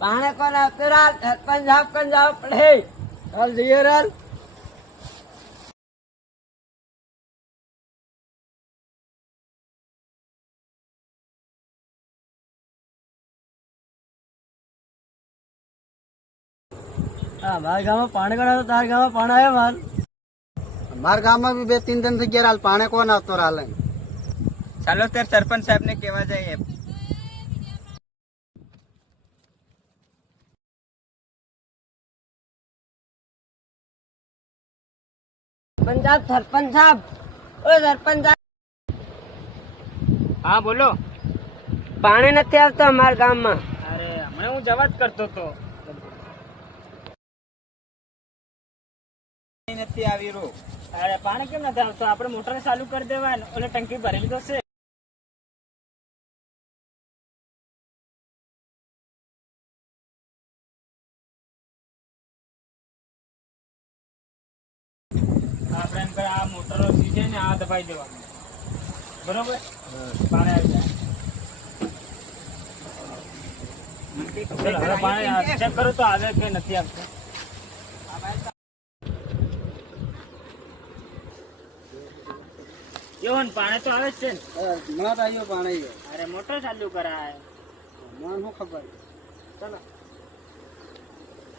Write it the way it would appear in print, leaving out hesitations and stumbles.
पाने को ना तेरा पंजाब पंजाब पड़े कल दिए रल हाँ भाई गाँव में पानी का तो तार गाँव में पानी आया माल हमारे गांव में भी 2-3 दिन से गिरा पानी को ना तो रहा ચાલો ત્યારે સરપંચ સાહેબ ને કહેવા જઈએ. पंजाब सरपंच साहब ओ सरपंच साहब હા બોલો. पानी नहीं आता हमारे गांव में અરે હમણાં હું જવા જ કરતો હતો. નથી આવી રહ્યું. અરે પાણી કેમ નથી આવતું? આપણે મોટર ચાલુ કરી દેવાય ને ઓલે ટંકી ભરેલી તો છે. આપણે એમ કરે આ મોટરો સીધે ને આ દબાઈ દેવાનું બરોબર પાણી આવી જાય. ચલો હવે પાણી ચેક કરો તો આવે કે નથી આવતું. કેવું ને પાણી તો આવે જ છે ને? હમણાં તો આવ્યો પાણી અરે મોટર ચાલુ કરાય. મને શું ખબર. ચલો